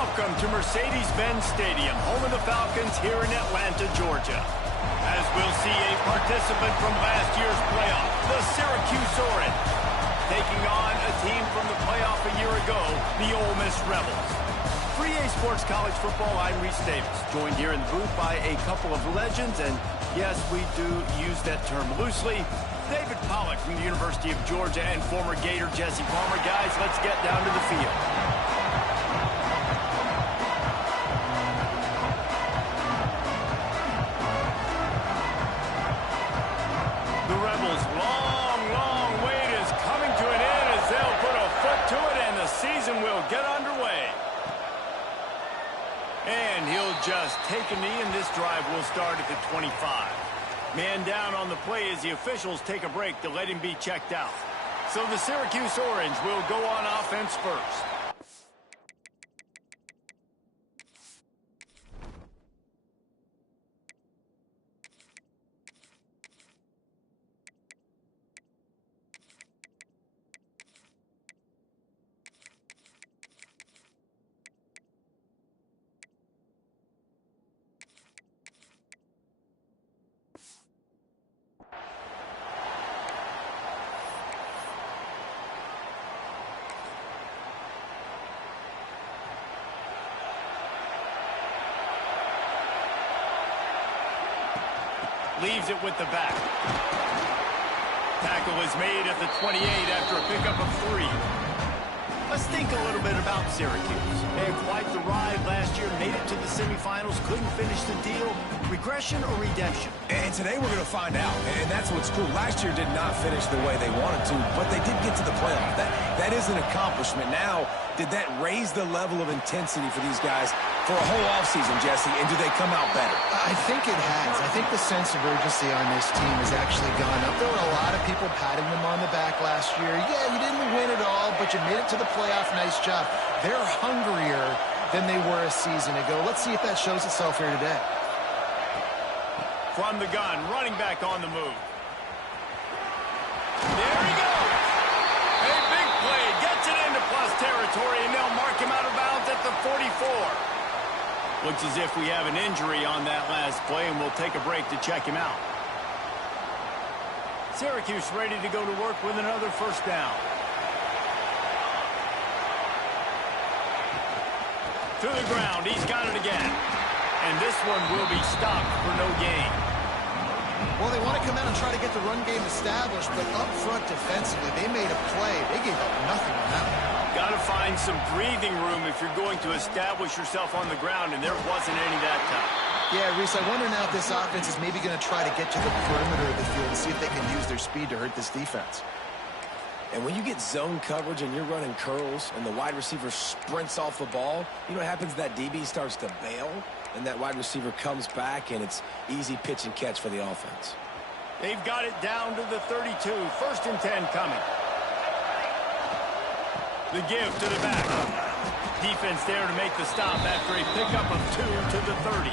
Welcome to Mercedes-Benz Stadium, home of the Falcons here in Atlanta, Georgia. As we'll see a participant from last year's playoff, the Syracuse Orange, taking on a team from the playoff a year ago, the Ole Miss Rebels. For EA Sports College Football, I'm Reese Davis, joined here in the booth by a couple of legends, and yes, we do use that term loosely. David Pollack from the University of Georgia and former Gator Jesse Palmer. Guys, let's get down to the field. The Rebels' long wait is coming to an end as they'll put a foot to it and the season will get underway. And he'll just take a knee and this drive will start at the 25. Man down on the play as the officials take a break to let him be checked out. So the Syracuse Orange will go on offense first. Leaves it with the back. Tackle is made at the 28 after a pickup of 3. Let's think a little bit about Syracuse. They had quite the ride last year, made it to the semifinals, couldn't finish the deal. Regression or redemption? And today we're going to find out, and that's what's cool. Last year did not finish the way they wanted to, but they did get to the playoff. That is an accomplishment. Now, did that raise the level of intensity for these guys for a whole offseason, Jesse, and do they come out better? I think it has. I think the sense of urgency on this team has actually gone up. There were a lot of people patting them on the back last year. Yeah, you didn't win it all, but you made it to the playoff. Nice job. They're hungrier than they were a season ago. Let's see if that shows itself here today. From the gun, running back on the move. There he goes. A big play, gets it into plus territory, and they'll mark him out of bounds at the 44. Looks as if we have an injury on that last play, and we'll take a break to check him out. Syracuse ready to go to work with another first down. To the ground, he's got it again. And this one will be stopped for no gain. Well, they want to come out and try to get the run game established, but up front defensively, they made a play. They gave up nothing on that one. Got to find some breathing room if you're going to establish yourself on the ground, and there wasn't any that time. Yeah, Reese, I wonder now if this offense is maybe going to try to get to the perimeter of the field and see if they can use their speed to hurt this defense. And when you get zone coverage and you're running curls and the wide receiver sprints off the ball, you know what happens? That DB starts to bail, and that wide receiver comes back, and it's easy pitch and catch for the offense. They've got it down to the 32. 1st and 10 coming. The give to the back. Defense there to make the stop after a pickup of 2 to the 30.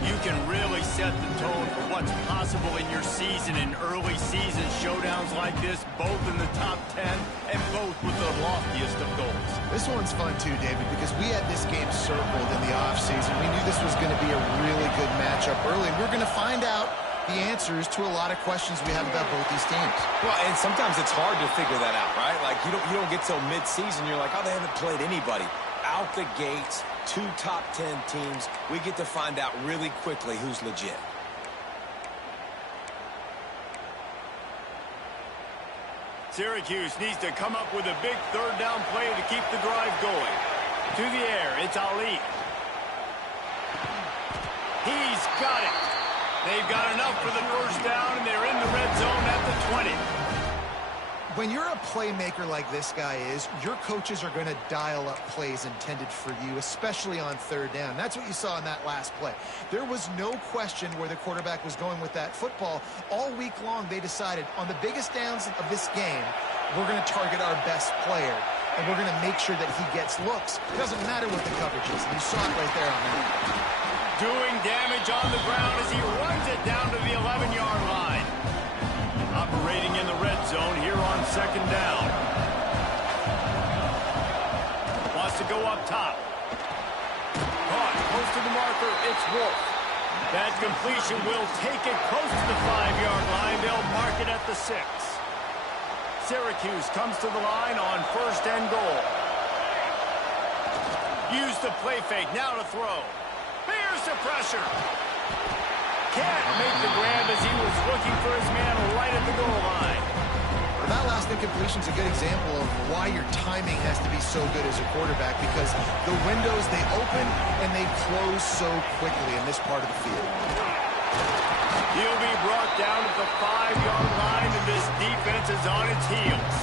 You can really set the tone for what's possible in your season in early season showdowns like this, both in the top 10 and both with the loftiest of goals. This one's fun too, David, because we had this game circled in the offseason. We knew this was going to be a really good matchup early, and we're going to find out the answers to a lot of questions we have about both these teams. Well, and sometimes it's hard to figure that out, right? Like, you don't get till mid-season, you're like, oh, they haven't played anybody. Out the gates, 2 top 10 teams, we get to find out really quickly who's legit. Syracuse needs to come up with a big 3rd down play to keep the drive going. To the air, it's Ali. He's got it. They've got enough for the 1st down, and they're in the red zone at the 20. When you're a playmaker like this guy is, your coaches are going to dial up plays intended for you, especially on 3rd down. That's what you saw in that last play. There was no question where the quarterback was going with that football. All week long, they decided on the biggest downs of this game, we're going to target our best player, and we're going to make sure that he gets looks. It doesn't matter what the coverage is. And you saw it right there on that. Doing damage on the ground as he runs it down to the 11-yard line. Operating in the red zone here on 2nd down. Wants to go up top. close to the marker. It's Wolf. That completion will take it close to the 5-yard line. They'll mark it at the 6. Syracuse comes to the line on 1st and goal. Use the play fake. Now to throw. Here's the pressure. Can't make the grab as he was looking for his man right at the goal line. Well, that last incompletion is a good example of why your timing has to be so good as a quarterback, because the windows, they open and they close so quickly in this part of the field. He'll be brought down at the 5-yard line, and this defense is on its heels.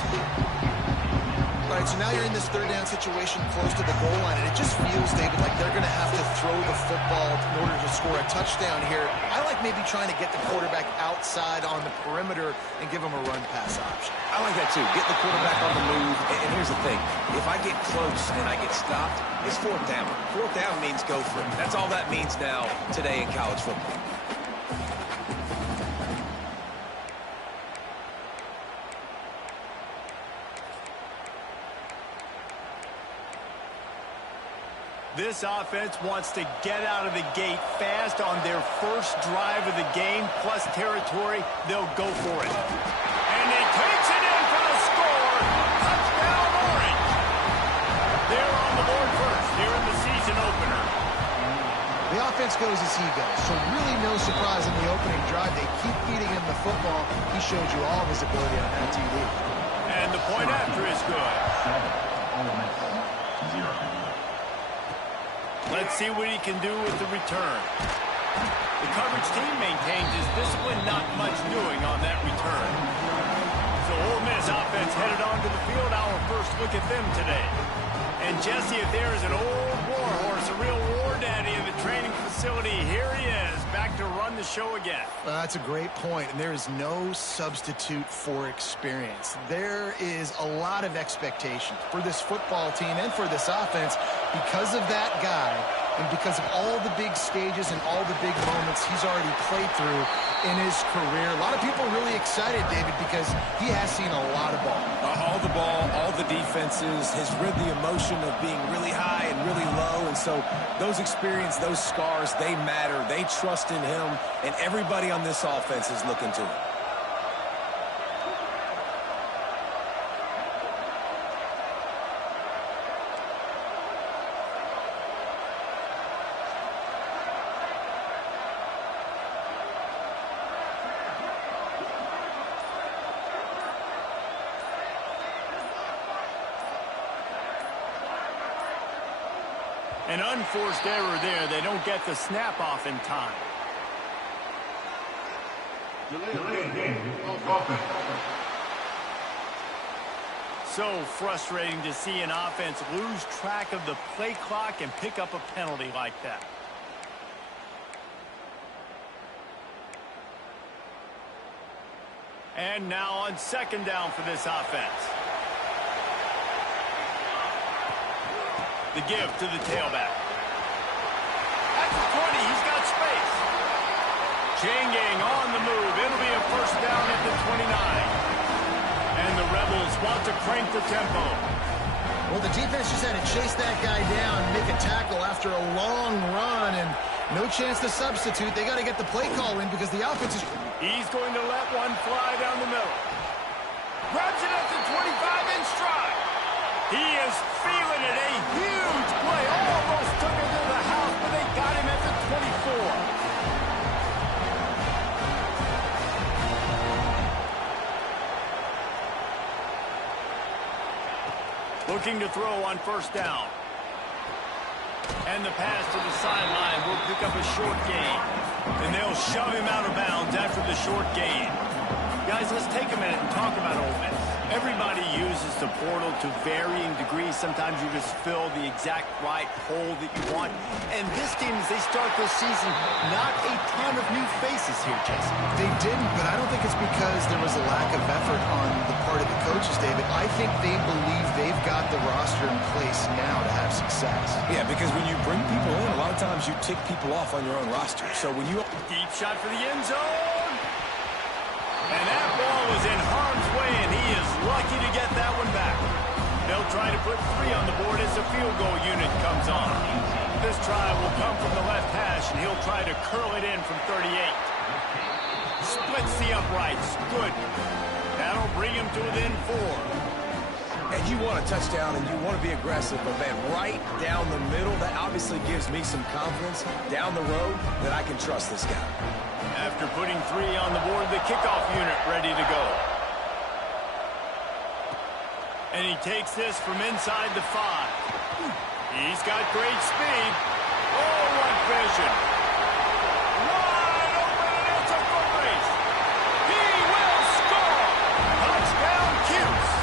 All right, so now you're in this 3rd down situation close to the goal line, and it just feels, David, like they're going to have to throw the football in order to score a touchdown here. I like maybe trying to get the quarterback outside on the perimeter and give him a run-pass option. I like that, too. Get the quarterback on the move. And here's the thing. If I get close and I get stopped, it's 4th down. 4th down means go for it. That's all that means now today in college football. This offense wants to get out of the gate fast on their first drive of the game, plus territory. They'll go for it. And he takes it in for the score. Touchdown, Orange. They're on the board first here in the season opener. The offense goes as he goes, so really no surprise in the opening drive. They keep feeding him the football. He showed you all of his ability on that TV. And the point after is good. Let's see what he can do with the return. The coverage team maintains his discipline, not much doing on that return. So Ole Miss offense headed onto the field. Our first look at them today. And Jesse, if there is an old war horse, a real war daddy in the training facility, here he is, back to run the show again. Well, that's a great point, and there is no substitute for experience. There is a lot of expectation for this football team and for this offense because of that guy and because of all the big stages and all the big moments he's already played through in his career. A lot of people are really excited, David, because he has seen a lot of ball. All the ball, all the defenses, has rid the emotion of being really high and really low. And so those experiences, those scars, they matter. They trust in him, and everybody on this offense is looking to him. An unforced error there. They don't get the snap off in time. So frustrating to see an offense lose track of the play clock and pick up a penalty like that. And now on 2nd down for this offense. The give to the tailback. At the 20, he's got space. Chain gang on the move. It'll be a 1st down at the 29. And the Rebels want to crank the tempo. Well, the defense just had to chase that guy down, make a tackle after a long run, and no chance to substitute. They got to get the play call in because the offense is... He's going to let one fly down the middle. Grabs it at the 25 in stride. He is feeling it. A huge play. Almost took it to the house, but they got him at the 24. Looking to throw on 1st down. And the pass to the sideline will pick up a short gain. And they'll shove him out of bounds after the short gain. Guys, let's take a minute and talk about Ole Miss. Everybody uses the portal to varying degrees. Sometimes you just fill the exact right hole that you want. And this team, as they start this season, not a ton of new faces here, Jesse. They didn't, but I don't think it's because there was a lack of effort on the part of the coaches, David. I think they believe they've got the roster in place now to have success. Yeah, because when you bring people in, a lot of times you tick people off on your own roster. So when you... Deep shot for the end zone. And that ball was in harm's way, and he is lucky to get that one back. They'll try to put 3 on the board as the field goal unit comes on. This try will come from the left hash, and he'll try to curl it in from 38. Splits the uprights. Good. That'll bring him to within 4. And you want a touchdown, and you want to be aggressive, but, man, right down the middle, that obviously gives me some confidence down the road that I can trust this guy. After putting 3 on the board, the kickoff unit ready to go. And he takes this from inside the 5. He's got great speed. Oh, what vision. Wide open, and it's a foot race. He will score. Touchdown, Cuse.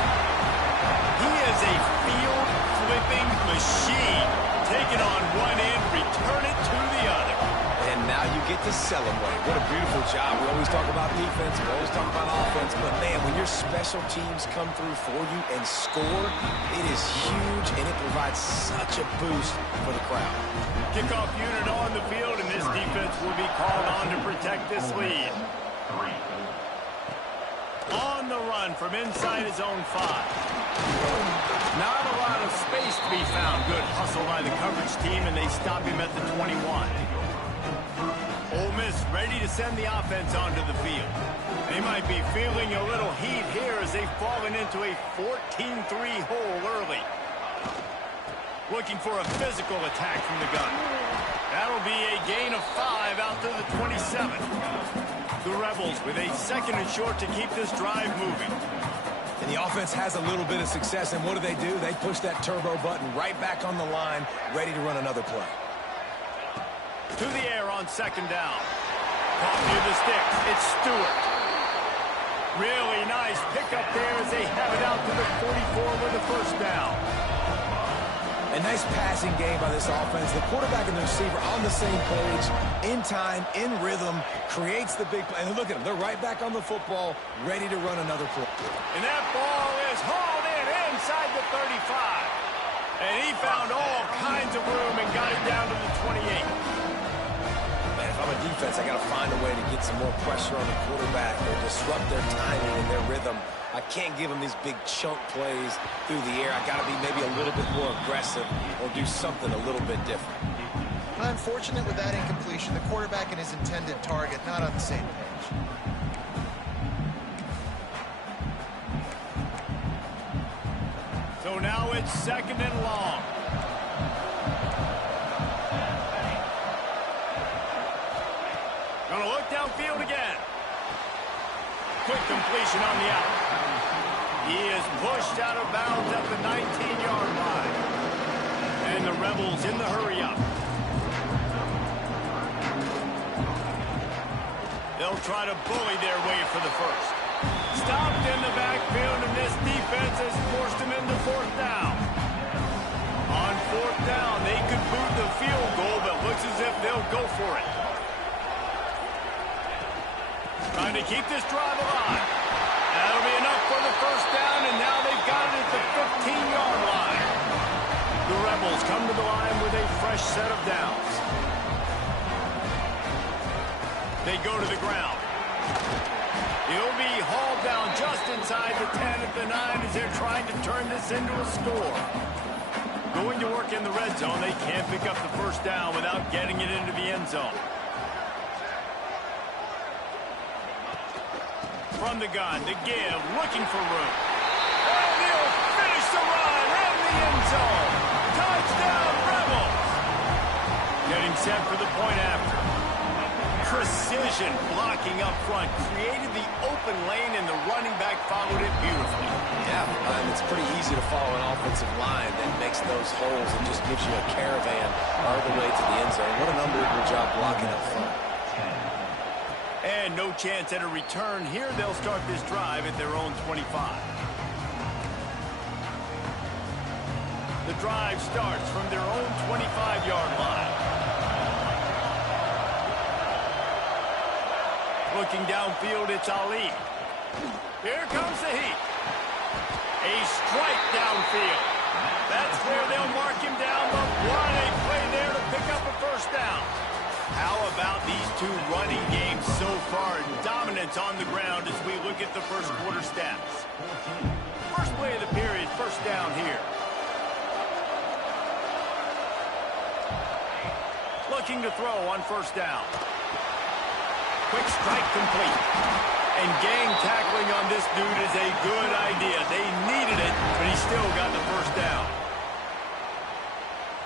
He is a field-flipping machine. Take it on one end, return it to the other. And now you get to celebrate. What a beautiful job. We always talk about defense, we always talk about offense, but man, when your special teams come through for you and score, it is huge, and it provides such a boost for the crowd. Kickoff unit on the field, and this defense will be called on to protect this lead. On the run from inside his own 5. Not a lot of space to be found. Good hustle by the coverage team, and they stop him at the 21. Ole Miss ready to send the offense onto the field. They might be feeling a little heat here as they've fallen into a 14-3 hole early. Looking for a physical attack from the gun. That'll be a gain of 5 out to the 27. The Rebels with a 2nd and short to keep this drive moving. And the offense has a little bit of success, and what do? They push that turbo button right back on the line, ready to run another play. To the air on 2nd down. Caught near the sticks. It's Stewart. Really nice pickup there as they have it out to the 44 with a 1st down. A nice passing game by this offense. The quarterback and the receiver on the same page, in time, in rhythm, creates the big play. And look at them. They're right back on the football, ready to run another play. And that ball is hauled in inside the 35. And he found all kinds of room and got it down to the 28. If I'm a defense, I got to find a way to get some more pressure on the quarterback or disrupt their timing and their rhythm. I can't give them these big chunk plays through the air. I got to be maybe a little bit more aggressive or do something a little bit different. Unfortunate with that incompletion. The quarterback and his intended target not on the same page. So now it's 2nd and long. Gonna look downfield again. Quick completion on the out. He is pushed out of bounds at the 19-yard line. And the Rebels in the hurry up. They'll try to bully their way for the 1st. Stopped in the backfield, and this defense has forced him into 4th down. On 4th down, they could boot the field goal, but looks as if they'll go for it. Trying to keep this drive alive. That'll be enough for the 1st down, and now they've got it at the 15-yard line. The Rebels come to the line with a fresh set of downs. They go to the ground. He'll be hauled down just inside the 10 at the 9 as they're trying to turn this into a score. Going to work in the red zone. They can't pick up the 1st down without getting it into the end zone. From the gun, the give, looking for room. And he'll finish the run in the end zone. Touchdown, Rebels! Getting set for the point after. Precision blocking up front, created the open lane, and the running back followed it beautifully. Yeah, and it's pretty easy to follow an offensive line that makes those holes and just gives you a caravan all the way to the end zone. What an unbelievable job blocking up front. And no chance at a return here. They'll start this drive at their own 25. The drive starts from their own 25-yard line. Looking downfield, it's Ali. Here comes the heat. A strike downfield. That's where they'll mark him down, but what a play there to pick up a 1st down. How about these two running games so far? Dominance on the ground as we look at the 1st quarter stats. First play of the period, 1st down here. looking to throw on first down. Quick strike complete. And gang tackling on this dude is a good idea. They needed it, but he still got the first down.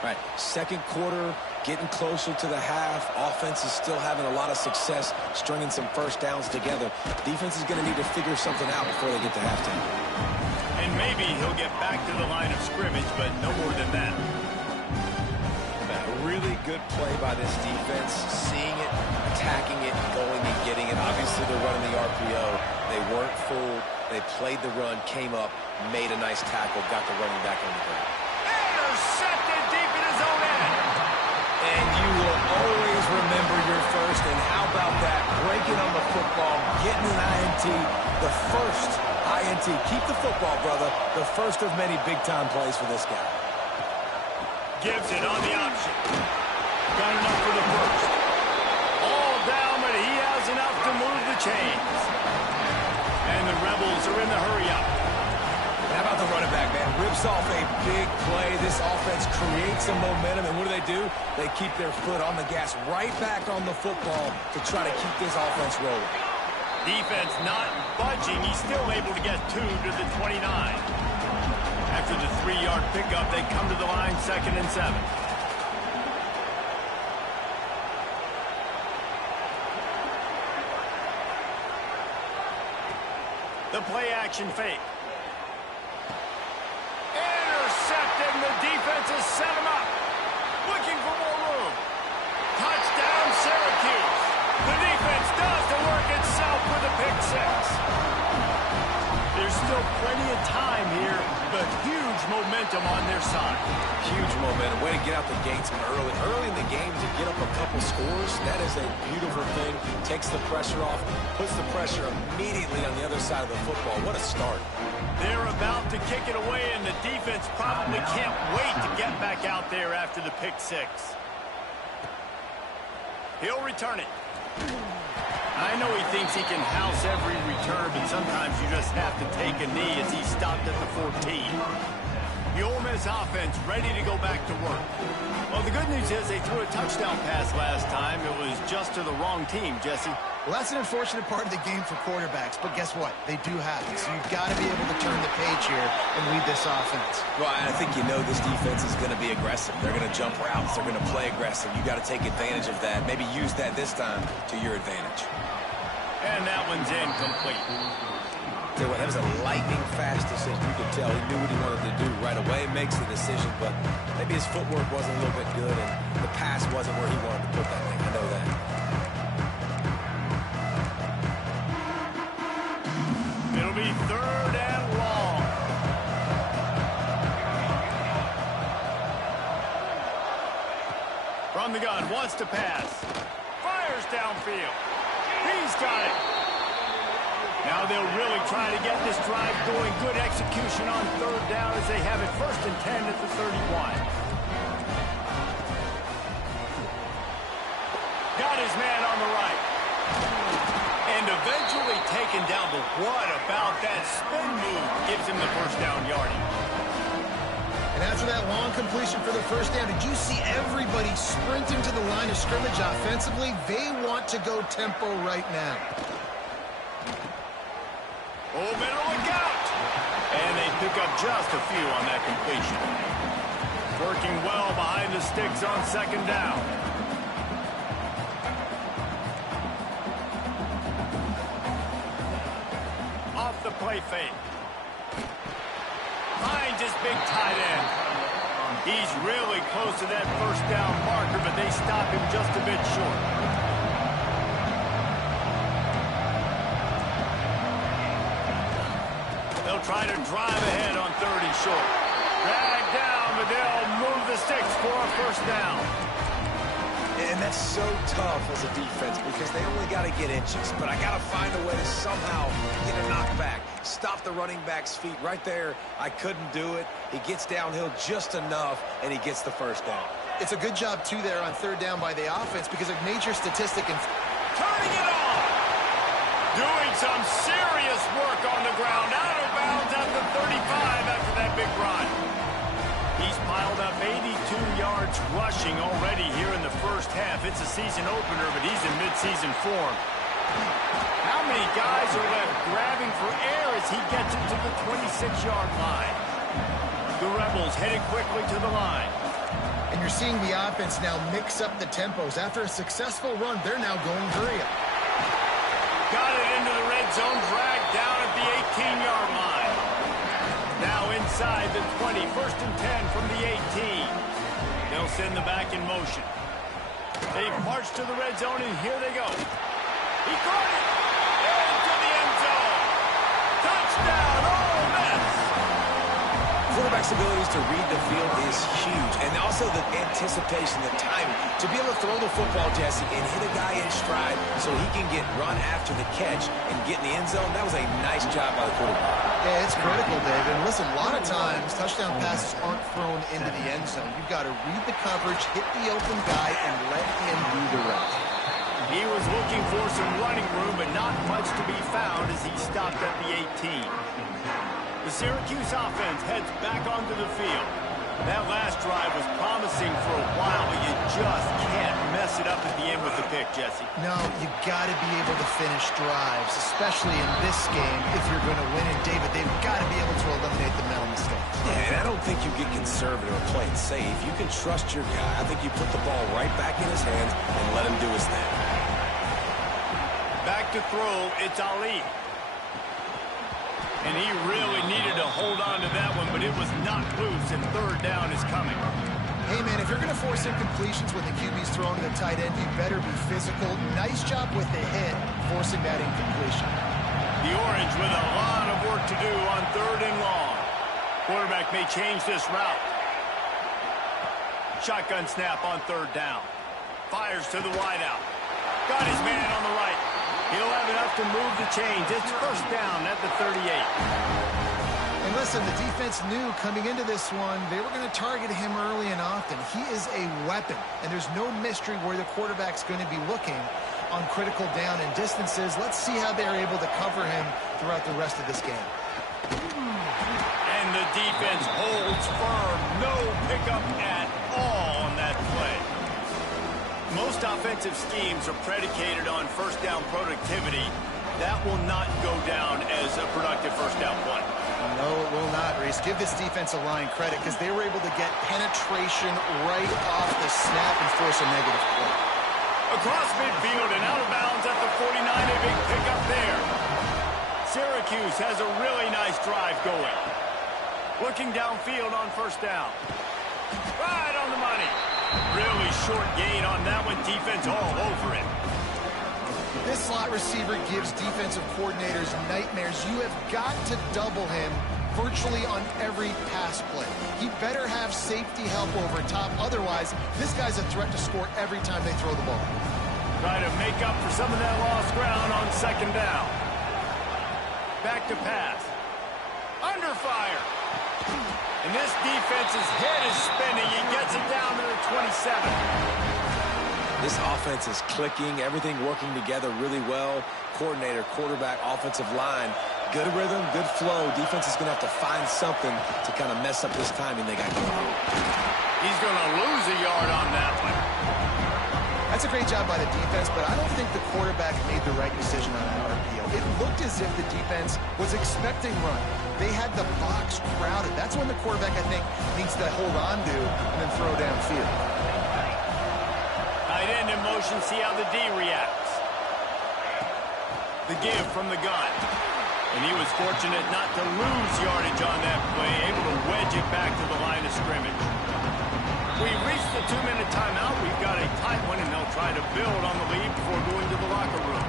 Right, second quarter, getting closer to the half. Offense is still having a lot of success stringing some first downs together. Defense is going to need to figure something out before they get to halftime. And maybe he'll get back to the line of scrimmage, but no more than that. A really good play by this defense, seeing it, attacking it, going and getting it. Obviously, they're running the RPO. They weren't fooled. They played the run, came up, made a nice tackle, got the running back on the ground. Intercepted deep in his own end. And you will always remember your first. And how about that? Breaking on the football, getting an INT, the first INT. Keep the football, brother. The first of many big-time plays for this guy. Gives it on the option. Got enough for the first. All down, but he has enough to move the chains. And the Rebels are in the hurry-up. How about the running back, man? Rips off a big play. This offense creates some momentum, and what do? They keep their foot on the gas right back on the football to try to keep this offense rolling. Defense not budging. He's still able to get 2 to the 29. After the 3-yard pickup, they come to the line, 2nd and 7. The play action fake. Intercepted, and the defense has set him up. Looking for more room. Touchdown, Syracuse. The defense does the work itself with a pick 6. There's still plenty of time here, but huge momentum on their side. Huge momentum. Way to get out the gates early. Early in the game to get up a couple scores, that is a beautiful thing. Takes the pressure off, puts the pressure immediately on the other side of the football. What a start. They're about to kick it away, and the defense probably can't wait to get back out there after the pick 6. He'll return it. I know he thinks he can house every return, but sometimes you just have to take a knee as he stopped at the 14. The Ole Miss offense ready to go back to work. Well, the good news is they threw a touchdown pass last time. It was just to the wrong team, Jesse. Well, that's an unfortunate part of the game for quarterbacks, but guess what? They do have it, so you've got to be able to turn the page here and lead this offense. Well, I think you know this defense is going to be aggressive. They're going to jump routes. They're going to play aggressive. You got to take advantage of that. Maybe use that this time to your advantage. And that one's incomplete. Tell you what, that was a lightning-fast decision. You could tell he knew what he wanted to do right away. Makes the decision, but maybe his footwork wasn't a little bit good, and the pass wasn't where he wanted to put that thing. I know that. It'll be 3rd and long. From the gun, wants to pass. Fires downfield. He's got it. Now they'll really try to get this drive going. Good execution on 3rd down as they have it 1st and 10 at the 31. Got his man on the right. And eventually taken down, but what about that spin move gives him the first down yardage. And after that long completion for the first down, did you see everybody sprinting to the line of scrimmage offensively? They want to go tempo right now. Oh, better look out. And they pick up just a few on that completion. Working well behind the sticks on 2nd down. Off the play fake. Finds his big tight end. He's really close to that first down marker, but they stop him just a bit short. They'll try to drive ahead on 3rd and short. Drag down, but they'll move the sticks for a first down. And that's so tough as a defense because they only got to get inches. But I got to find a way to somehow get a knockback. Stop the running back's feet right there. I couldn't do it. He gets downhill just enough, and he gets the first down. It's a good job, too, there on 3rd down by the offense because of nature statistic and turning it on. Doing some serious work on the ground. Out of bounds at the 35 after that big run. He's piled up 82 yards starts rushing already here in the first half. It's a season opener, but he's in midseason form. How many guys are left grabbing for air as he gets it to the 26-yard line? The Rebels headed quickly to the line. And you're seeing the offense now mix up the tempos. After a successful run, they're now going hurry up. Got it into the red zone, dragged down at the 18-yard line. Now inside the 20, 1st and 10 from the 18. They'll send the back in motion. They march to the red zone, and here they go. He caught it into the end zone. Touchdown, Ole Miss. Quarterback's abilities to read the field is huge, and also the anticipation, the timing. To be able to throw the football, Jesse, and hit a guy in stride so he can get run after the catch and get in the end zone, that was a nice job by the quarterback. Yeah, it's critical, David. And listen, a lot of times, touchdown passes aren't thrown into the end zone. You've got to read the coverage, hit the open guy, and let him do the rest. He was looking for some running room, but not much to be found as he stopped at the 18. The Syracuse offense heads back onto the field. That last drive was promising for a while, but you just can't mess it up at the end with the pick, Jesse. No, you got to be able to finish drives, especially in this game if you're going to win. And, David, they've got to be able to eliminate the mental mistakes. Yeah, and I don't think you get conservative or play it safe. You can trust your guy. I think you put the ball right back in his hands and let him do his thing. Back to throw, it's Ali. And he really needed to hold on to that one, but it was knocked loose, and 3rd down is coming. Hey, man, if you're going to force incompletions when the QB's throwing the tight end, you better be physical. Nice job with the hit, forcing that incompletion. The Orange with a lot of work to do on 3rd and long. Quarterback may change this route. Shotgun snap on 3rd down. Fires to the wideout. Got his man on the right. He'll have enough to move the chains. It's 1st down at the 38. And listen, the defense knew coming into this one, they were going to target him early and often. He is a weapon, and there's no mystery where the quarterback's going to be looking on critical down and distances. Let's see how they're able to cover him throughout the rest of this game. And the defense holds firm. No pickup at all on that play. Most offensive schemes are predicated on 1st down productivity. That will not go down as a productive 1st down play. No, it will not, Reese. Give this defensive line credit because they were able to get penetration right off the snap and force a negative play. Across midfield and out of bounds at the 49, a big pickup there. Syracuse has a really nice drive going. Looking downfield on 1st down. Right on the money. Really short gain on that one. Defense all over it. This slot receiver gives defensive coordinators nightmares. You have got to double him virtually on every pass play. He better have safety help over top. Otherwise, this guy's a threat to score every time they throw the ball. Try to make up for some of that lost ground on 2nd down. Back to pass. Under fire. And this defense's head is spinning. He gets it down to the 27. This offense is clicking, everything working together really well. Coordinator, quarterback, offensive line, good rhythm, good flow. Defense is going to have to find something to kind of mess up this timing they got going on. He's going to lose a yard on that one. That's a great job by the defense, but I don't think the quarterback made the right decision on that RPO. It looked as if the defense was expecting run. They had the box crowded. That's when the quarterback, I think, needs to hold on to and then throw downfield. Tight end in motion, see how the D reacts. The give from the gun. And he was fortunate not to lose yardage on that play, able to wedge it back to the line of scrimmage. We've reached the 2-minute timeout. We've got a tight one, and they'll try to build on the lead before going to the locker room.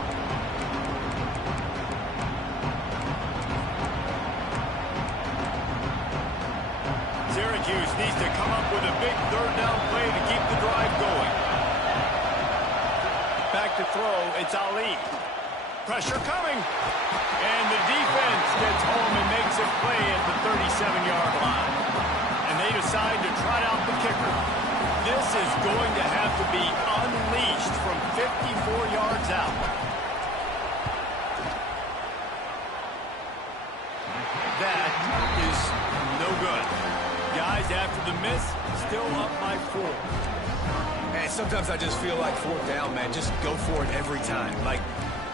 Syracuse needs to come up with a big 3rd down play to keep the drive going. Back to throw, it's Ali. Pressure coming. And the defense gets home and makes a play at the 37-yard line. And they decide to trot out the kicker. This is going to have to be unleashed from 54 yards out. That is no good. Guys, after the miss, still up by 4. And sometimes I just feel like fourth down, man. Just go for it every time. Like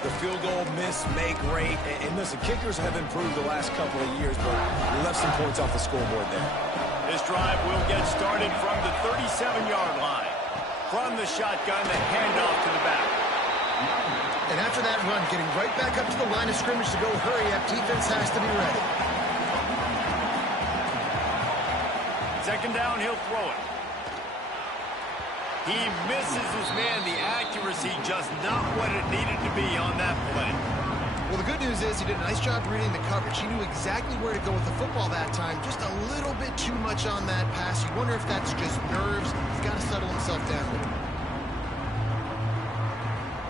the field goal, miss, make, rate. And listen, kickers have improved the last couple of years, but we left some points off the scoreboard there. This drive will get started from the 37-yard line. From the shotgun, the handoff to the back. And after that run, getting right back up to the line of scrimmage to go hurry up, defense has to be ready. Second down, he'll throw it. He misses his man. The accuracy just not what it needed to be on that play. Well, the good news is he did a nice job reading the coverage. He knew exactly where to go with the football that time. Just a little bit too much on that pass. You wonder if that's just nerves. He's got to settle himself down with it.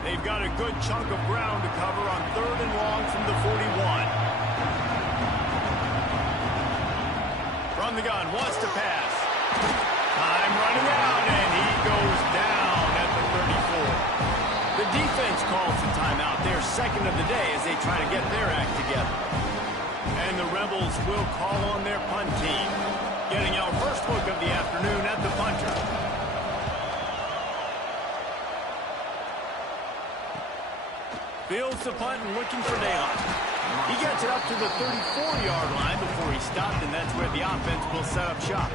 They've got a good chunk of ground to cover on 3rd and long from the 41. From the gun, wants to pass. Time running out, and he goes down at the 34. The defense calls the timeout, their second of the day, as they try to get their act together. And the Rebels will call on their punt team. Getting our first look of the afternoon at the punter. Fields the punt and looking for daylight. He gets it up to the 34-yard line before he stopped, and that's where the offense will set up shop.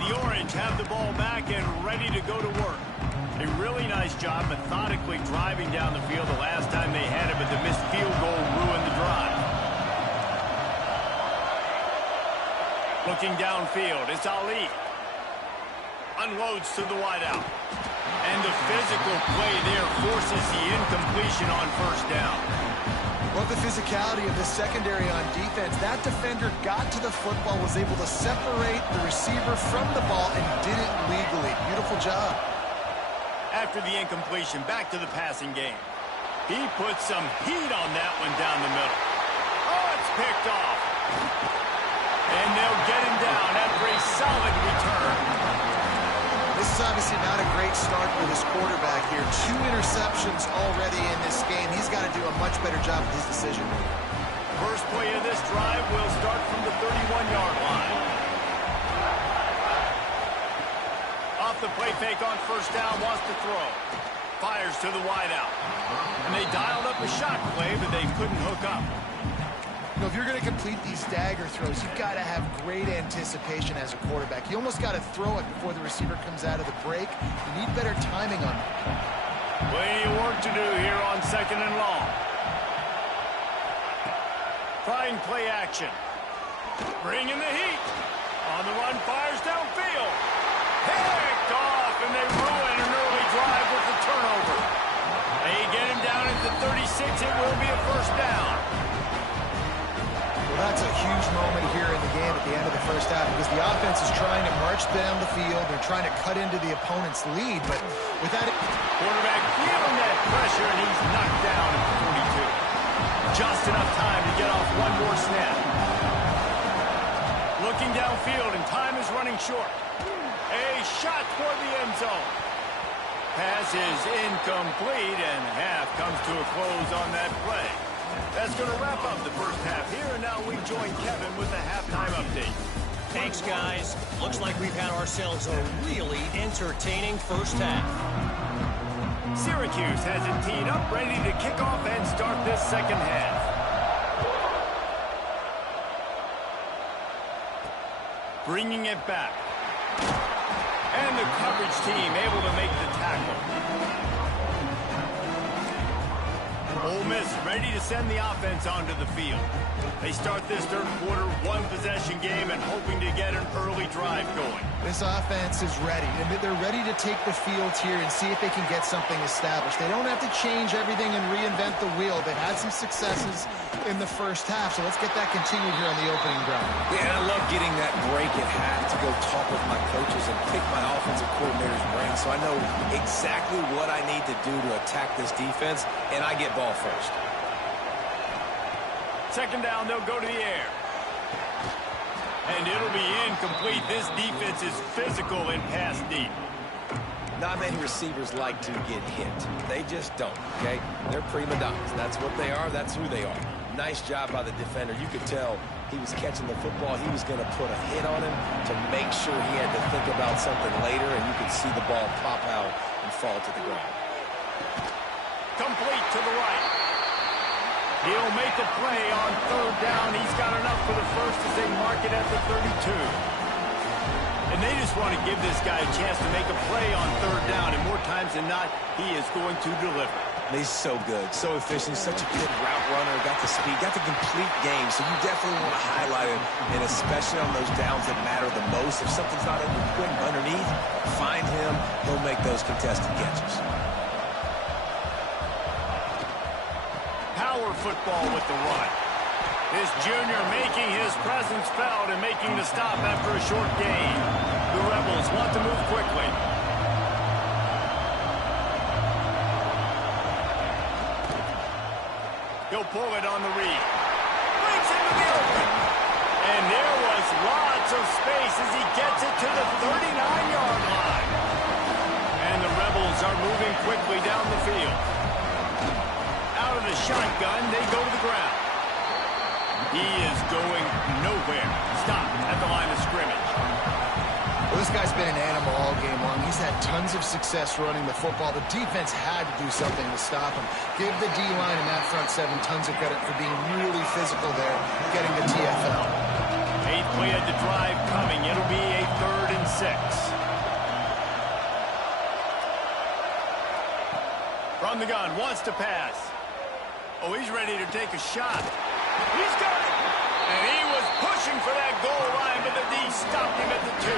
The Orange have the ball back and ready to go to work. A really nice job methodically driving down the field the last time they had it, but the missed field goal ruined the drive. Looking downfield, it's Ali. Unloads to the wideout. And the physical play there forces the incompletion on first down. Well, the physicality of the secondary on defense, that defender got to the football, was able to separate the receiver from the ball, and did it legally. Beautiful job. After the incompletion, back to the passing game. He puts some heat on that one down the middle. Oh, it's picked off. And they'll get him down after a solid return. This is obviously not a great start for this quarterback here. 2 interceptions already in this game. He's got to do a much better job with his decision. First play of this drive will start from the 31-yard line. Off the play fake on first down, wants to throw. Fires to the wideout. And they dialed up a shot play, but they couldn't hook up. You know, if you're going to complete these stagger throws, you've got to have great anticipation as a quarterback. You almost got to throw it before the receiver comes out of the break. You need better timing on it. Plenty of work to do here on 2nd and long. Trying play action. Bringing the heat. On the run, fires downfield. Picked off, and they ruin an early drive with the turnover. They get him down at the 36. It will be a first down. Well, that's a huge moment here in the game at the end of the first half, because the offense is trying to march down the field. They're trying to cut into the opponent's lead, but without it... Quarterback feeling that pressure, and he's knocked down at the 42. Just enough time to get off one more snap. Looking downfield, and time is running short. A shot toward the end zone. Pass is incomplete, and half comes to a close on that play. That's going to wrap up the first half here, and now we join Kevin with the halftime update. Thanks, guys. Looks like we've had ourselves a really entertaining first half. Syracuse has it teed up, ready to kick off and start this second half. Bringing it back. And the coverage team able to make the tackle. Ole Miss ready to send the offense onto the field. They start this third quarter one-possession game and hoping to get an early drive going. This offense is ready, and they're ready to take the field here and see if they can get something established. They don't have to change everything and reinvent the wheel. They've had some successes in the first half, so let's get that continued here on the opening drive. Yeah, and I love getting that break at half to go talk with my coaches and pick my offensive coordinator's brain, so I know exactly what I need to do to attack this defense, and I get ball first. Second down, they'll go to the air. And it'll be incomplete. This defense is physical and pass deep. Not many receivers like to get hit. They just don't, okay? They're prima donnas. That's what they are. That's who they are. Nice job by the defender. You could tell he was catching the football. He was going to put a hit on him to make sure he had to think about something later, and you could see the ball pop out and fall to the ground. Complete to the right. He'll make a play on third down. He's got enough for the first as they mark it at the 32. And they just want to give this guy a chance to make a play on third down, and more times than not, he is going to deliver. He's so good, so efficient, such a good route runner, got the speed, got the complete game, so you definitely want to highlight him, and especially on those downs that matter the most. If something's not quick underneath, find him, he'll make those contested catches. Power football with the run. This junior making his presence felt and making the stop after a short gain. The Rebels want to move quickly. He'll pull it on the read. Breaks into the open. And there was lots of space as he gets it to the 39-yard line. And the Rebels are moving quickly down the field. Out of the shotgun, they go to the ground. He is going nowhere. Stop at the line of scrimmage. Well, this guy's been an animal all game long. He's had tons of success running the football. The defense had to do something to stop him. Give the D-line and that front seven tons of credit for being really physical there, getting the TFL. 8th play of the drive coming. It'll be a 3rd and 6. From the gun, wants to pass. Oh, he's ready to take a shot. He's got it. And he was pushing for that goal line, but the D stopped him at the 2.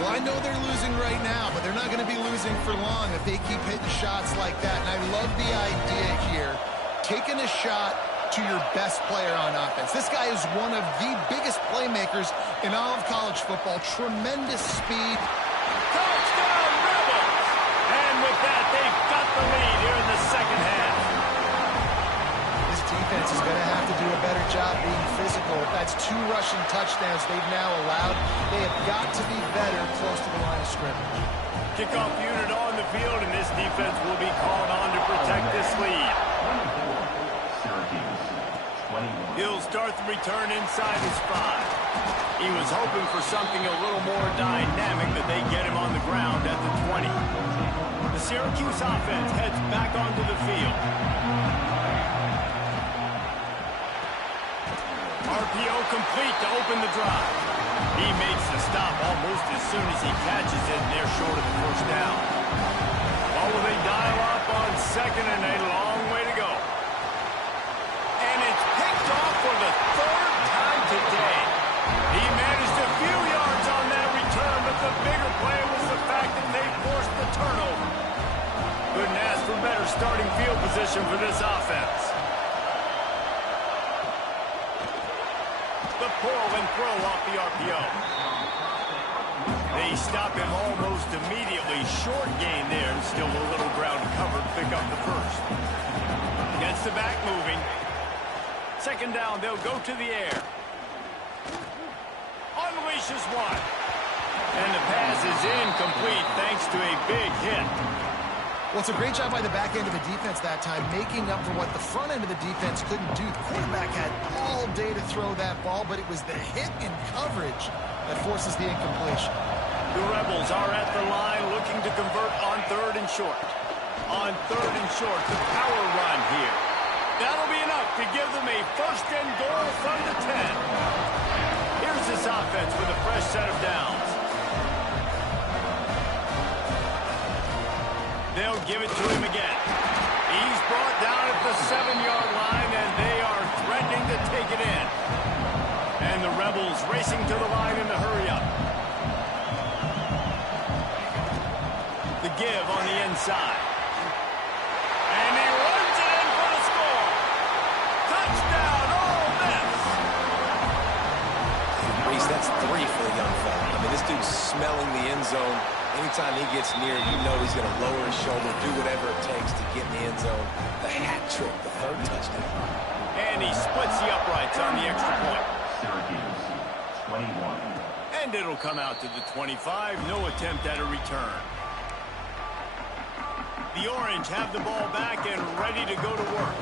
Well, I know they're losing right now, but they're not going to be losing for long if they keep hitting shots like that. And I love the idea here, taking a shot to your best player on offense. This guy is one of the biggest playmakers in all of college football. Tremendous speed. Touchdown, Rebels! And with that, they've got the lead here in the second half. This defense is going to have to do a better job being physical. That's 2 rushing touchdowns they've now allowed. They have got to be better close to the line of scrimmage. Kickoff unit on the field, and this defense will be called on to protect this lead. He'll start the return inside his 5. He was hoping for something a little more dynamic, but they get him on the ground at the 20. The Syracuse offense heads back onto the field. RPO complete to open the drive. He makes the stop almost as soon as he catches it, and they're short of the first down. Oh, will they dial up on 2nd and a long way to go. And it's picked off for the 3rd time today. He managed a few yards on that return, but the bigger play was the fact that they forced the turnover. Couldn't ask for better starting field position for this offense. The pull and throw off the RPO. They stop him almost immediately. Short gain there, and still a little ground covered. Pick up the first. Gets the back moving. 2nd down, they'll go to the air. Unleashes one. And the pass is incomplete thanks to a big hit. Well, it's a great job by the back end of the defense that time, making up for what the front end of the defense couldn't do. The quarterback had all day to throw that ball, but it was the hit and coverage that forces the incompletion. The Rebels are at the line looking to convert on 3rd and short. On 3rd and short, the power run here. That'll be enough to give them a 1st and goal from the 10. Here's this offense with a fresh set of downs. They'll give it to him again. He's brought down at the 7-yard line, and they are threatening to take it in. And the Rebels racing to the line in the hurry-up. The give on the inside. And he runs it in for the score. Touchdown, Ole Miss. Reese, that's 3 for the young fella. I mean, this dude's smelling the end zone. Anytime he gets near, you know he's going to lower his shoulder, do whatever it takes to get in the end zone. The hat trick, the 3rd touchdown. And he splits the uprights on the extra point. Syracuse, 21. And it'll come out to the 25. No attempt at a return. The Orange have the ball back and ready to go to work.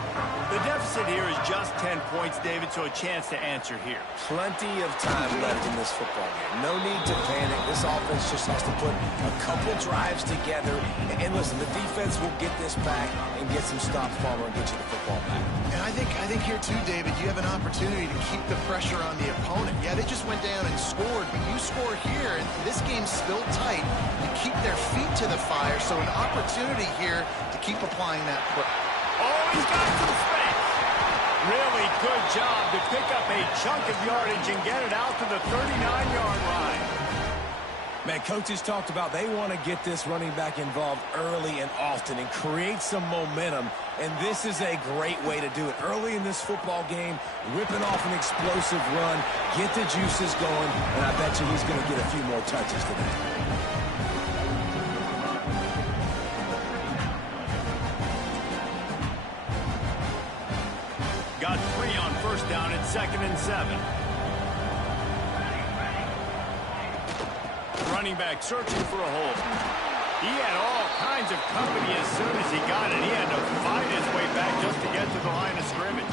The deficit here is just 10 points, David, so a chance to answer here. Plenty of time left in this football game. No need to panic. This offense just has to put a couple drives together. And listen, the defense will get this back and get some stops, Palmer, and get you the football back. And I think here too, David, you have an opportunity to keep the pressure on the opponent. Yeah, they just went down and scored, but you score here, and this game's still tight. You keep their feet to the fire, so an opportunity here to keep applying that pressure. Oh, he's got some space. Really good job to pick up a chunk of yardage and get it out to the 39-yard line. Man, coaches talked about they want to get this running back involved early and often and create some momentum, and this is a great way to do it. Early in this football game, ripping off an explosive run, get the juices going, and I bet you he's going to get a few more touches today. Got 3 on first down at 2nd and 7. Running back searching for a hole. He had all kinds of company as soon as he got it. He had to fight his way back just to get to the line of scrimmage.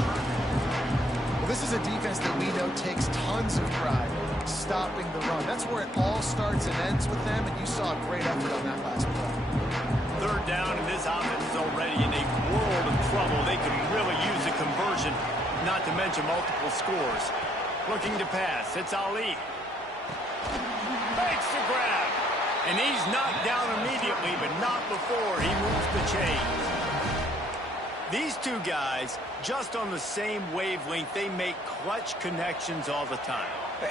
Well, this is a defense that we know takes tons of pride stopping the run. That's where it all starts and ends with them, and you saw a great effort on that last play. 3rd down, and this offense is already in a world of trouble. They could really use a conversion, not to mention multiple scores. Looking to pass. It's Ali. Makes the grab. And he's knocked down immediately, but not before he moves the chains. These two guys, just on the same wavelength, they make clutch connections all the time.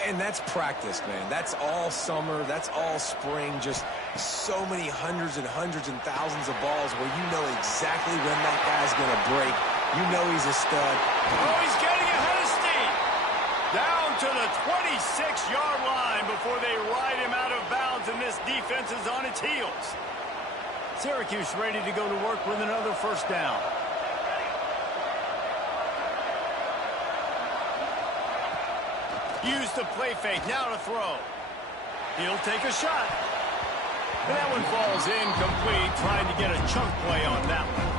And that's practice, man. That's all summer. That's all spring. Just so many hundreds and thousands of balls where you know exactly when that guy's going to break. You know he's a stud. Oh, he's getting ahead of steam. Down to the 26-yard line before they ride him out of bounds, and this defense is on its heels. Syracuse ready to go to work with another first down. Use the play fake, now to throw. He'll take a shot. And that one falls incomplete, trying to get a chunk play on that one.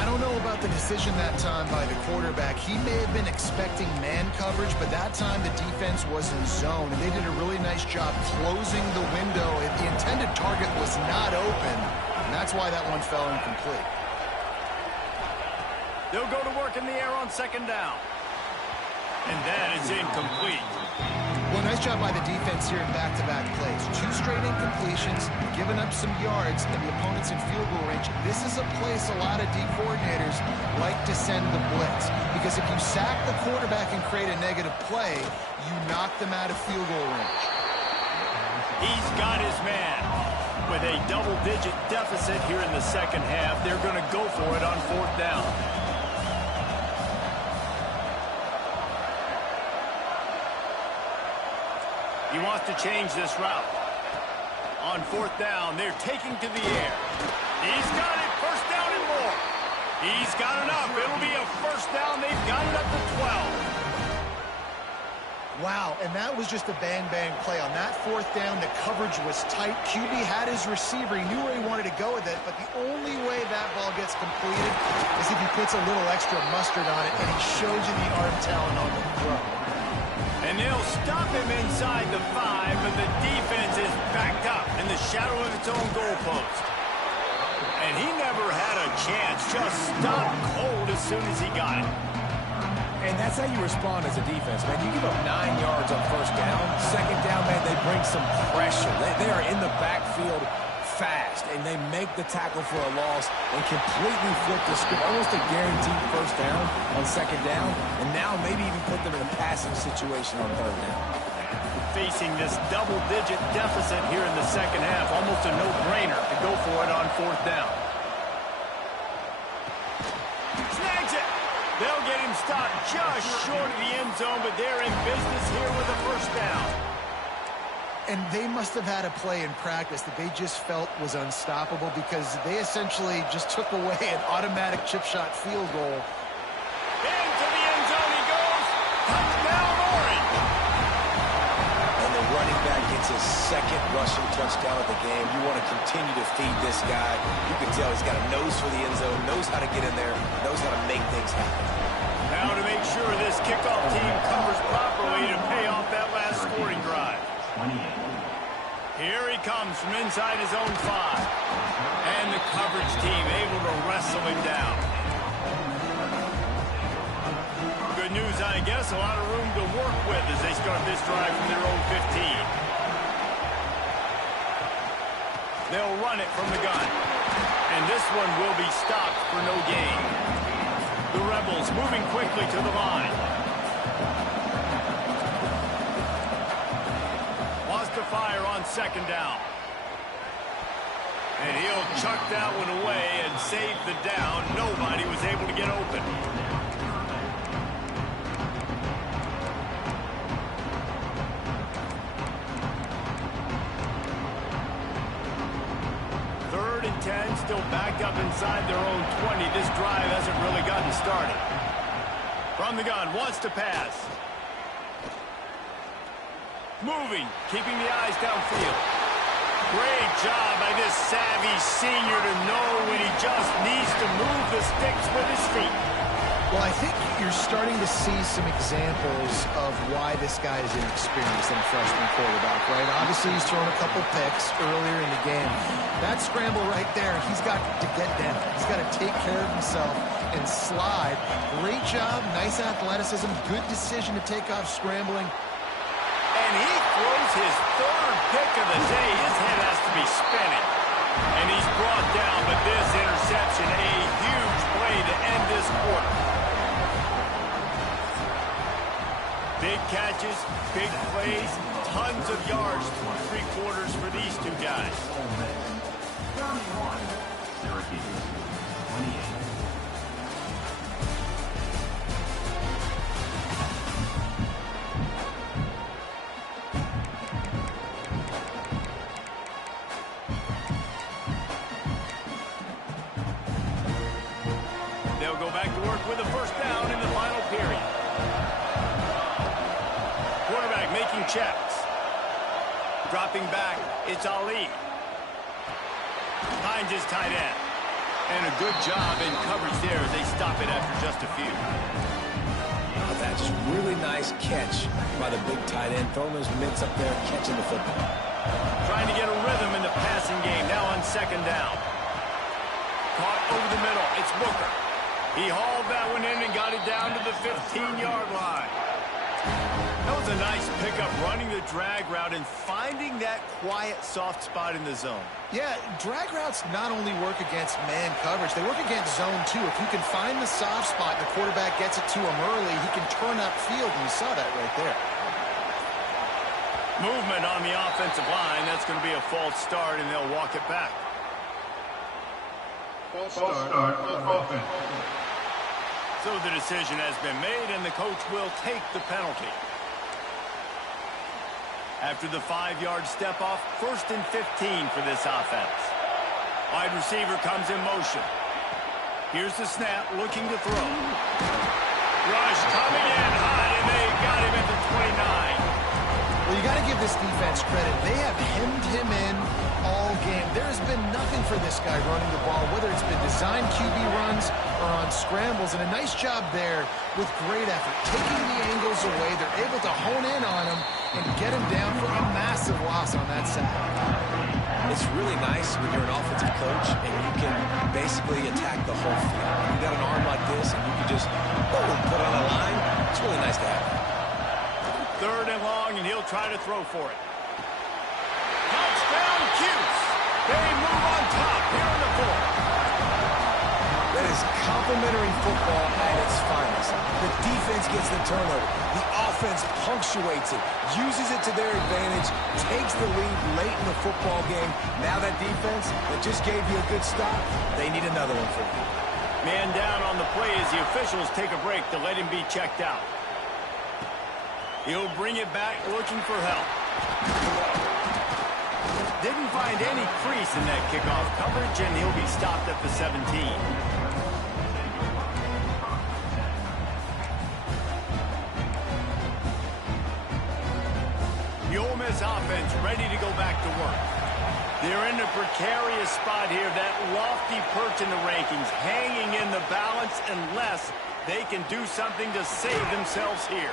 I don't know about the decision that time by the quarterback. He may have been expecting man coverage, but that time the defense was in zone, and they did a really nice job closing the window. The intended target was not open, and that's why that one fell incomplete. They'll go to work in the air on 2nd down. And that is incomplete. Well, nice job by the defense here in back-to-back plays. 2 straight incompletions, giving up some yards, and the opponent's in field goal range. This is a place a lot of D coordinators like to send the blitz, because if you sack the quarterback and create a negative play, you knock them out of field goal range. He's got his man. With a double-digit deficit here in the second half, they're going to go for it on 4th down. He wants to change this route. On 4th down, they're taking to the air. He's got it. First down and more. He's got enough. It'll be a first down. They've got it up to 12. Wow, and that was just a bang-bang play. On that 4th down, the coverage was tight. QB had his receiver. He knew where he wanted to go with it, but the only way that ball gets completed is if he puts a little extra mustard on it, and he shows you the arm talent on the throw. And they'll stop him inside the 5, but the defense is backed up in the shadow of its own goalpost. And he never had a chance, just stopped cold as soon as he got it. And that's how you respond as a defense, man. You give up 9 yards on first down. 2nd down, man, they bring some pressure. They are in the backfield fast, and they make the tackle for a loss and completely flip the script. Almost a guaranteed first down on 2nd down, and now maybe even put them in a passing situation on 3rd down. Facing this double-digit deficit here in the second half, almost a no-brainer to go for it on 4th down. Snags it! They'll get him stopped just short of the end zone, but they're in business here with a first down. And they must have had a play in practice that they just felt was unstoppable, because they essentially just took away an automatic chip shot field goal. Into the end zone he goes. Touchdown, Orange. And the running back gets That's his second rushing touchdown of the game. You want to continue to feed this guy. You can tell he's got a nose for the end zone, knows how to get in there, knows how to make things happen. Now to make sure this kickoff team covers properly to pay off that last scoring drive. 28. Here he comes from inside his own 5. And the coverage team able to wrestle him down. Good news, I guess. A lot of room to work with as they start this drive from their own 15. They'll run it from the gun. And this one will be stopped for no gain. The Rebels moving quickly to the line. Wants to fire on second down. And he'll chuck that one away and save the down. Nobody was able to get open. Still backed up inside their own 20. This drive hasn't really gotten started. From the gun, wants to pass. Moving, keeping the eyes downfield. Great job by this savvy senior to know when he just needs to move the sticks with his feet. Well, I think you're starting to see some examples of why this guy is inexperienced in a freshman quarterback, right? Obviously, he's thrown a couple picks earlier in the game. That scramble right there, he's got to get down. He's got to take care of himself and slide. Great job, nice athleticism, good decision to take off scrambling. And he throws his third pick of the day. His head has to be spinning. And he's brought down, but this interception, a huge play to end this quarter. Big catches, big plays, tons of yards through 3 quarters for these two guys. Syracuse, 28. They'll go back to work with a first down in the final period. Quarterback making checks. Dropping back, it's Ali. Finds his tight end. And a good job in coverage there as they stop it after just a few. That's really nice catch by the big tight end. Throwing those mitts up there, catching the football. Trying to get a rhythm in the passing game. Now on second down. Caught over the middle. It's Booker. He hauled that one in and got it down to the 15-yard line. That was a nice pickup, running the drag route and finding that quiet, soft spot in the zone. Yeah, drag routes not only work against man coverage, they work against zone too. If you can find the soft spot and the quarterback gets it to him early, he can turn upfield, and you saw that right there. Movement on the offensive line. That's going to be a false start, and they'll walk it back. False start offense. So the decision has been made, and the coach will take the penalty. After the 5-yard step-off, 1st and 15 for this offense. Wide receiver comes in motion. Here's the snap, looking to throw. Rush coming in high, and they got him at the 29. Well, you got to give this defense credit. They have hemmed him in all game. There has been nothing for this guy running the ball, whether it's been designed QB runs or on scrambles, and a nice job there with great effort. Taking the angles away, they're able to hone in on him and get him down for a massive loss on that sack. It's really nice when you're an offensive coach and you can basically attack the whole field. You got an arm like this and you can just boom, put it on the line. It's really nice to have. 3rd and long, and he'll try to throw for it. Touchdown, Cuse. They move on top here in the 4th. That is complimentary football at its finest. The defense gets the turnover. The offense punctuates it, uses it to their advantage, takes the lead late in the football game. Now that defense that just gave you a good stop, they need another one for you. Man down on the play as the officials take a break to let him be checked out. He'll bring it back looking for help. Didn't find any crease in that kickoff coverage, and he'll be stopped at the 17. The Ole Miss offense ready to go back to work. They're in a precarious spot here, that lofty perch in the rankings, hanging in the balance unless they can do something to save themselves here.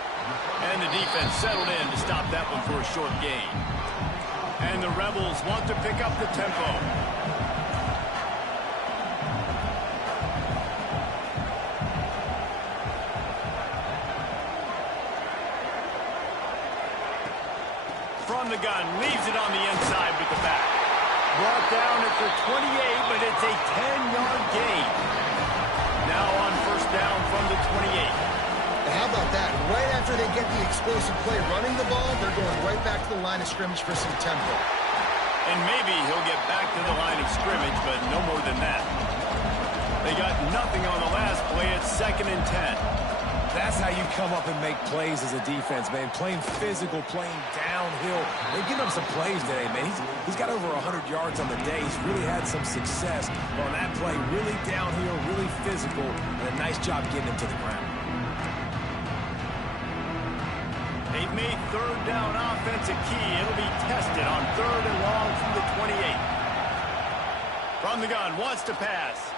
And the defense settled in to stop that one for a short gain. And the Rebels want to pick up the tempo. From the gun, leaves it on the inside with the back. Brought down at the 28, but it's a 10-yard gain. Now on first down from the 28. How about that? Right after they get the explosive play running the ball, they're going right back to the line of scrimmage for some tempo. And maybe he'll get back to the line of scrimmage, but no more than that. They got nothing on the last play. It's 2nd and 10. That's how you come up and make plays as a defense, man. Playing physical, playing downhill. They've given him some plays today, man. He's got over 100 yards on the day. He's really had some success on that play. Really downhill, really physical, and a nice job getting him to the ground. They've made third down offense a key. It'll be tested on 3rd and long from the 28. From the gun, wants to pass.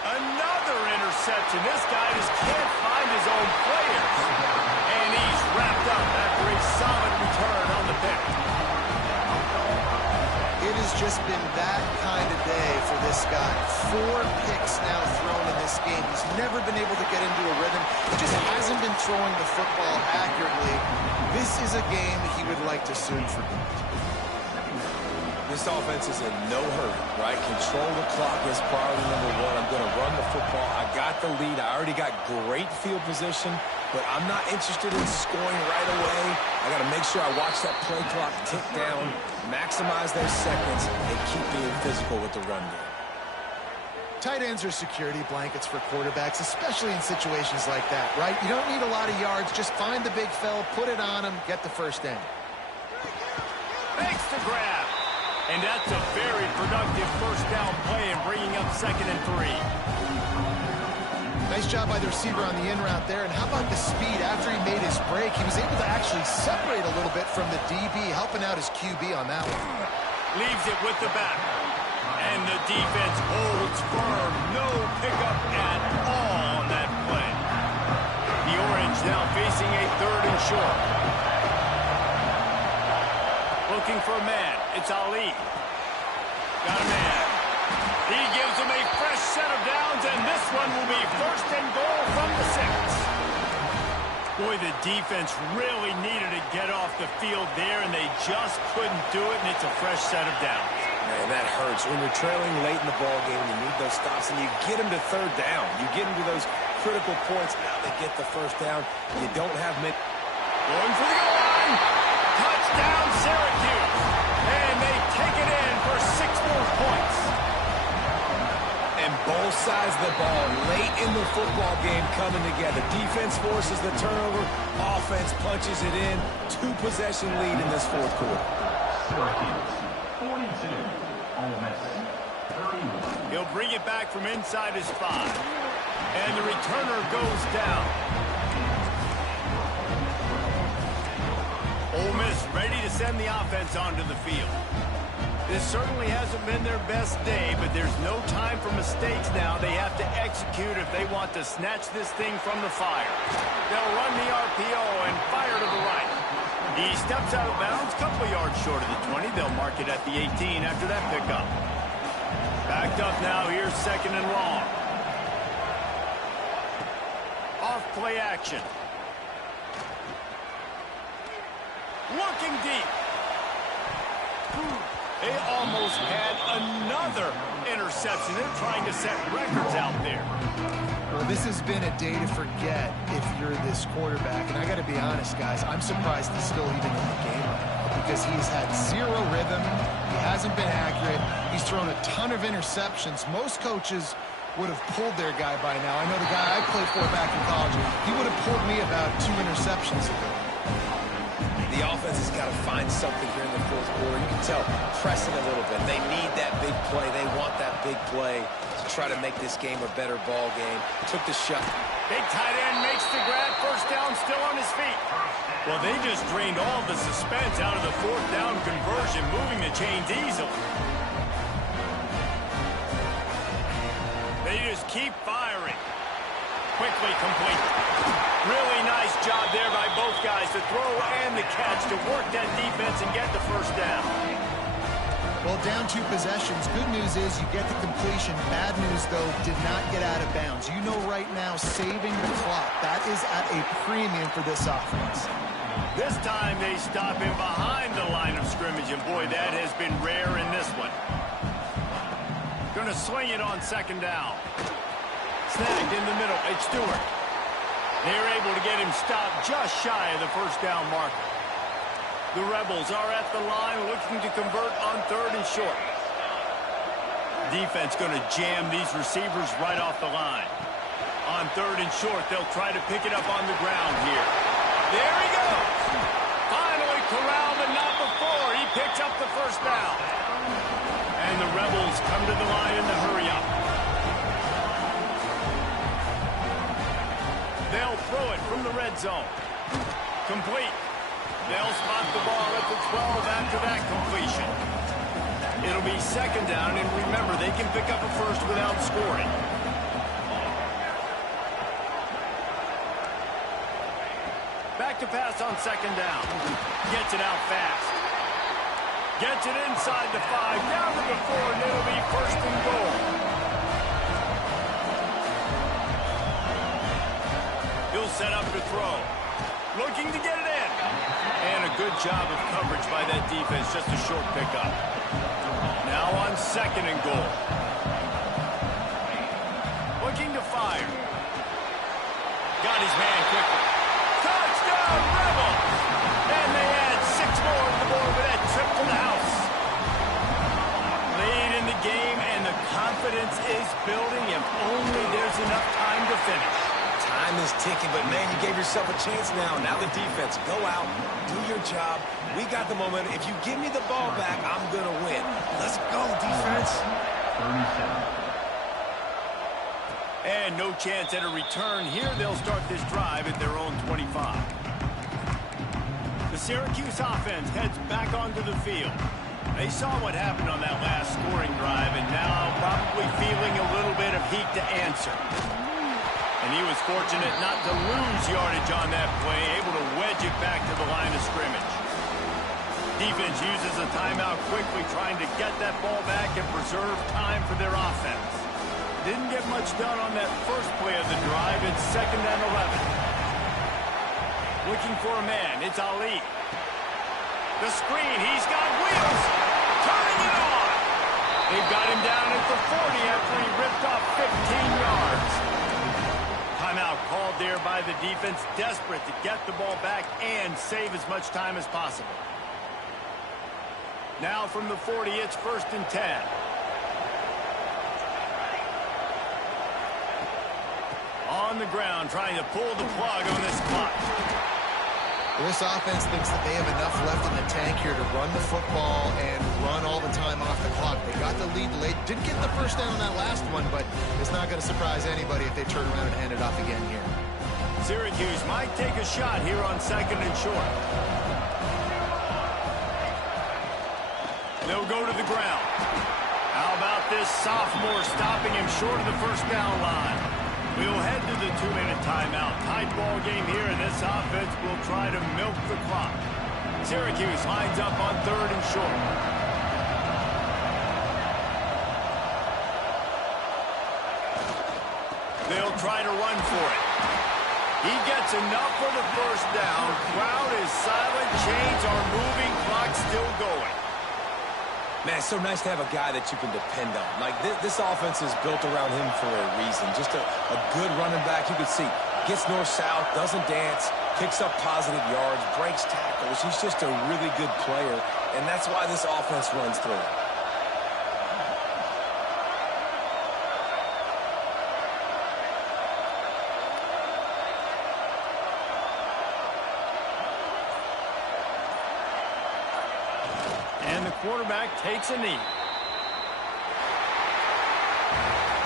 Another interception. This guy just can't find his own players. And he's wrapped up after a solid return on the pick. It has just been that kind of day for this guy. 4 picks now thrown in this game. He's never been able to get into a rhythm. He just hasn't been throwing the football accurately. This is a game he would like to soon forget. This offense is in no hurry, right? Control the clock is priority number 1. I'm going to run the football. I got the lead. I already got great field position, but I'm not interested in scoring right away. I got to make sure I watch that play clock tick down, maximize those seconds, and keep being physical with the run game. Tight ends are security blankets for quarterbacks, especially in situations like that, right? You don't need a lot of yards. Just find the big fella, put it on him, get the first down. Makes the grab. And that's a very productive first down play and bringing up 2nd and 3. Nice job by the receiver on the in route there. And how about the speed? After he made his break, he was able to actually separate a little bit from the DB, helping out his QB on that one. Leaves it with the back. And the defense holds firm. No pickup at all on that play. The Orange now facing a 3rd and short. Looking for a man. It's Ali. Got a man. He gives him a fresh set of downs, and this one will be 1st and goal from the 6. Boy, the defense really needed to get off the field there, and they just couldn't do it, and it's a fresh set of downs. Man, that hurts. When you're trailing late in the ball game, you need those stops, and you get them to 3rd down. You get them to those critical points. Now they get the first down. You don't have many. Going for the goal line. Touchdown, Syracuse. And they take it in for 6 more points. And both sides of the ball late in the football game coming together. Defense forces the turnover. Offense punches it in. 2-possession lead in this 4th quarter. Syracuse, 42. Ole Miss, 31. He'll bring it back from inside his 5. And the returner goes down. Ole Miss ready to send the offense onto the field. This certainly hasn't been their best day, but there's no time for mistakes now. They have to execute if they want to snatch this thing from the fire. They'll run the RPO and fire to the right. He steps out of bounds, couple yards short of the 20. They'll mark it at the 18 after that pickup. Backed up now, here's 2nd and long. Off play action. Looking deep. They almost had another interception. They're trying to set records out there. Well, this has been a day to forget if you're this quarterback. And I got to be honest, guys, I'm surprised he's still even in the game right now because he's had 0 rhythm. He hasn't been accurate. He's thrown a ton of interceptions. Most coaches would have pulled their guy by now. I know the guy I played for back in college, he would have pulled me about 2 interceptions ago. The The offense has got to find something here in the fourth quarter. You can tell, pressing a little bit. They need that big play. They want that big play to try to make this game a better ball game. Took the shot. Big tight end makes the grab. First down, still on his feet. Well, they just drained all the suspense out of the fourth down conversion, moving the chains easily. They just keep firing. Quickly complete. Really nice job there by both guys, the throw and the catch, to work that defense and get the first down. Well, down 2 possessions. Good news is you get the completion. Bad news, though, did not get out of bounds. You know right now, saving the clock, that is at a premium for this offense. This time they stop him behind the line of scrimmage, and boy, that has been rare in this one. Gonna swing it on second down. Snagged in the middle. It's Stewart. They're able to get him stopped just shy of the first down marker. The Rebels are at the line looking to convert on third and short. Defense going to jam these receivers right off the line. On third and short, they'll try to pick it up on the ground here. There he goes. Finally corralled, but not before. He picks up the first down. And the Rebels come to the line in the hurry-up. They'll throw it from the red zone. Complete. They'll spot the ball at the 12 after that completion. It'll be second down, and remember, they can pick up a first without scoring. Back to pass on second down. Gets it out fast. Gets it inside the 5, down to the 4, and it'll be first and goal. He'll set up to throw. Looking to get it in. And a good job of coverage by that defense, just a short pickup. Now on second and goal. Looking to fire. Got his man quickly. Touchdown, Rebels! And they add 6 more to the board with that trip to the house. Lead in the game, and the confidence is building if only there's enough time to finish. Time is ticking, but man, you gave yourself a chance now. Now the defense, go out, do your job. We got the momentum. If you give me the ball back, I'm going to win. Let's go, defense. 37. And no chance at a return here. They'll start this drive at their own 25. The Syracuse offense heads back onto the field. They saw what happened on that last scoring drive, and now probably feeling a little bit of heat to answer. And he was fortunate not to lose yardage on that play, able to wedge it back to the line of scrimmage. Defense uses a timeout quickly, trying to get that ball back and preserve time for their offense. Didn't get much done on that first play of the drive. It's second and 11. Looking for a man. It's Ali. The screen. He's got wheels. Turning it on. They've got him down at the 40 after he ripped off 15 yards. Timeout called there by the defense, desperate to get the ball back and save as much time as possible. Now from the 40, it's first and 10. On the ground, trying to pull the plug on this clock. This offense thinks that they have enough left in the tank here to run the football and run all the time off the clock. They got the lead late. Didn't get the first down on that last one, but it's not going to surprise anybody if they turn around and hand it off again here. Syracuse might take a shot here on second and short. They'll go to the ground. How about this sophomore stopping him short of the first down line? We'll head to the 2-minute timeout. Tight ball game here, and this offense will try to milk the clock. Syracuse lines up on third and short. They'll try to run for it. He gets enough for the first down. Crowd is silent. Chains are moving. Clock still going. Man, it's so nice to have a guy that you can depend on. Like, this offense is built around him for a reason. Just a good running back. You can see, gets north-south, doesn't dance, picks up positive yards, breaks tackles. He's just a really good player, and that's why this offense runs through. quarterback takes a knee.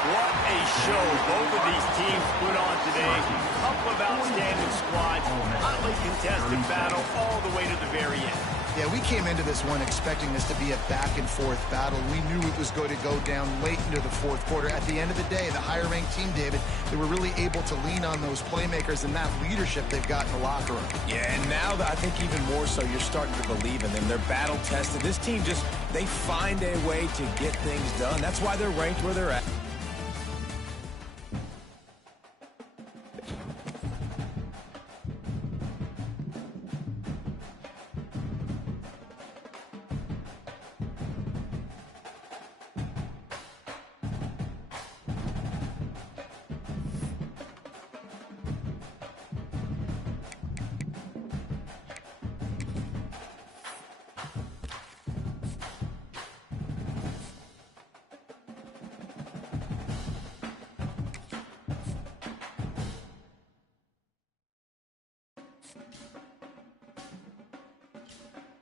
What a show both of these teams put on today. Couple of outstanding squads. Hotly contested battle all the way to the very end. Yeah, we came into this one expecting this to be a back-and-forth battle. We knew it was going to go down late into the fourth quarter. At the end of the day, the higher-ranked team, David, they were really able to lean on those playmakers and that leadership they've got in the locker room. Yeah, and now I think even more so, you're starting to believe in them. They're battle-tested. This team they find a way to get things done. That's why they're ranked where they're at.